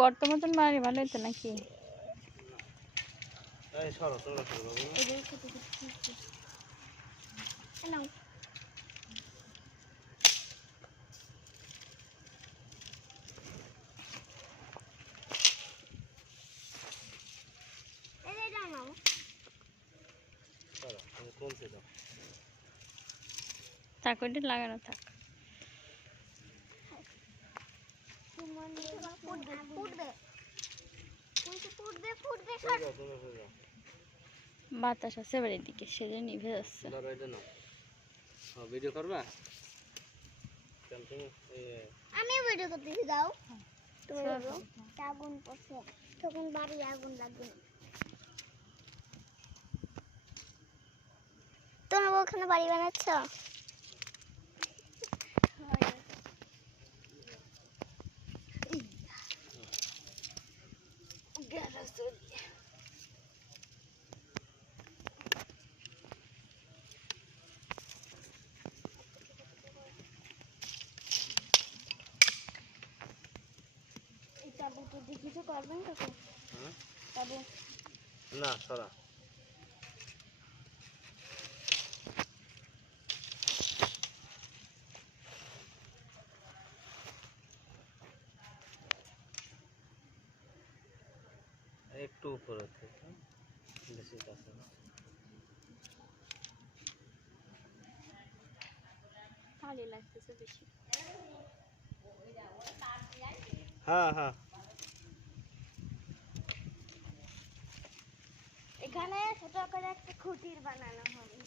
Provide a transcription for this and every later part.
গর্ত মতন বাড়ি ভালো হতো নাকি? থাক ওইটা লাগানো থাক। বাতাস আছে বাড়ির দিকে সেজন্য নিভে যাচ্ছে। ভিডিও করবা? আমি ভিডিও করতেছি, দাও তুমি আগুন পড়ছে তখন বাড়ি আগুন লাগবে না। তোমরা ওখানে বাড়ি বানাচ্ছ? কিছু করবেন না সরা একটু উপরে থেকে বেশি কাছে না। ভালো লাগতেছে বেশি। হ্যাঁ হ্যাঁ এখানে ছোট করে একটা খুঁটির বানানো হবে।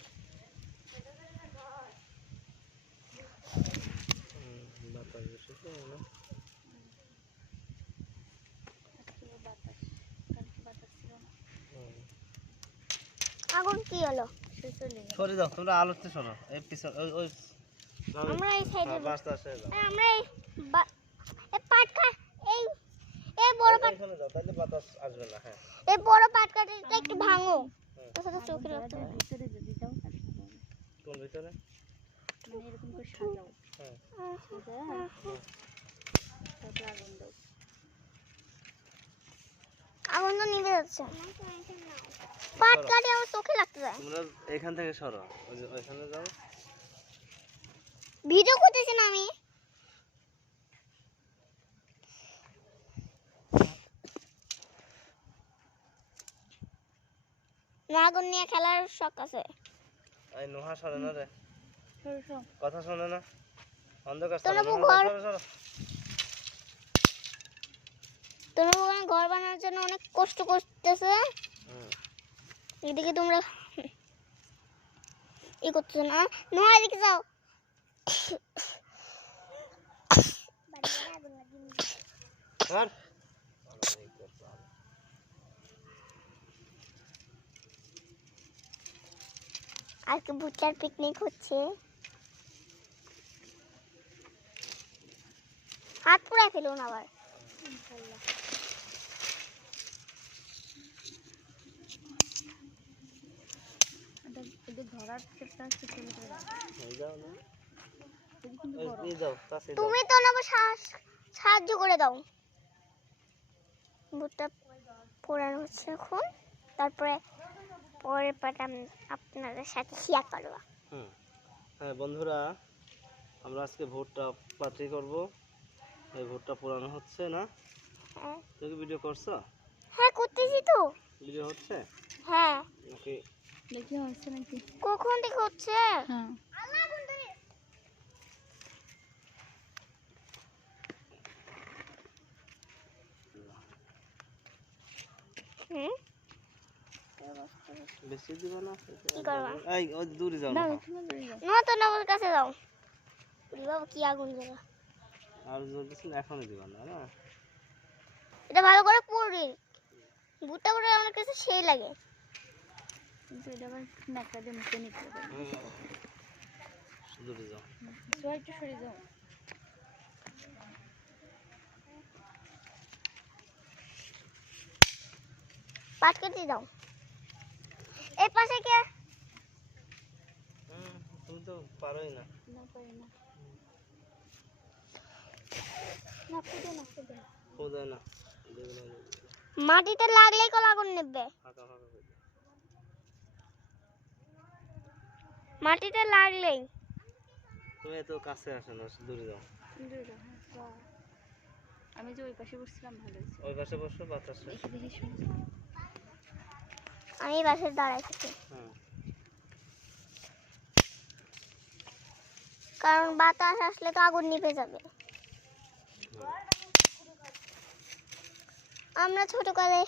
বাতাস বেশি তো না। আগুন কি হলো? সরে যাও তোমরা আলোতে সরো এই পিছন ওই আমরা এই সাইডে বাসটা আসে যাও আমরা এই পাটকা এই বড় পাট এখানে যাও তাহলে বাতাস আসবে না। হ্যাঁ এই বড় পাটকাটা একটু ভাঙো, তাছাড়া চোখে লাগতে হবে। ভিতরে যদি দাও তাহলে কোন ভিতরে মানে এরকম করে সাজাও। হ্যাঁ তারপর আগুন দাও। আগুন তো নিভে যাচ্ছে। পাটকাটা আমার চোখে লাগতে যায়। তোমরা এখান থেকে সরো ওই যে ওইখানে যাও। ভিডিও করতেছি না আমি। আগুন নিয়ে খেলার শখ আছে। এই নোহা সরে না রে, সরো কথা শোনে না, অন্ধকার তোমরা সরো সরো। তোমরা ওখানে ঘর বানানোর জন্য অনেক কষ্ট করতেছে, এদিকে তোমরা ই করতেছো না। নোহা এদিকে যাও। আর আজকে ভুট্টার পিকনিক হচ্ছে। হাত পুরাই ফেলুন আবার। তুমি তো না সাহায্য করে দাও। ভুট্টা পোড়ানো হচ্ছে এখন, তারপরে পরের পাটা আপনাদের সাথে শেয়ার করবো। হ্যাঁ বন্ধুরা, আমরা আজকে ভুট্টা পাতি করব। এই ভুট্টা পোড়ানো হচ্ছে না? হ্যাঁ তুমি ভিডিও করছো? হ্যাঁ করতেছি তো। ভিডিও হচ্ছে? হ্যাঁ ওকে দেখি হচ্ছে নাকি। কখন থেকে হচ্ছে? হ্যাঁ বেশি দিব না। কি করবা? এই ওই দূরে যাও না না। এখানে ধরে যাও। না তো নবর কাছে যাও। বাবা কি আগুন জ্বালা। আর যদি এখনই দিব না না। এটা ভালো করে পুড়ি। ভুট্টা পুড়ে আমার কাছে সেই লাগে। কিন্তু এটা আবার নাকা দিয়ে মুখে নিতে হবে। দূরে যাও। একটু সরে যাও। পাট কেটে দাও। এই পাশে কে? তুমি তো পারোই না। না পারি না। না ফুটে না ফুটে। ফুটে না। মাটিতে লাগলেই কল আগুন নেবে। ফাঁকা ফাঁকা করে দাও। মাটিতে লাগলেই। তুমি এত কাছে আসো না, দূরে যাও। দূরে যাও, হ্যাঁ, যাও। আমি যে ওই পাশে বসছিলাম ভালো হয়েছে। ওই পাশে বসো, বাতাসে। দেখি দেখি শুনি। আমি বাসে দাঁড়াই থাকি, হ্যাঁ কারণ বাতাস আসলে তো আগুন নিভে যাবে। আমরা ছোটকালে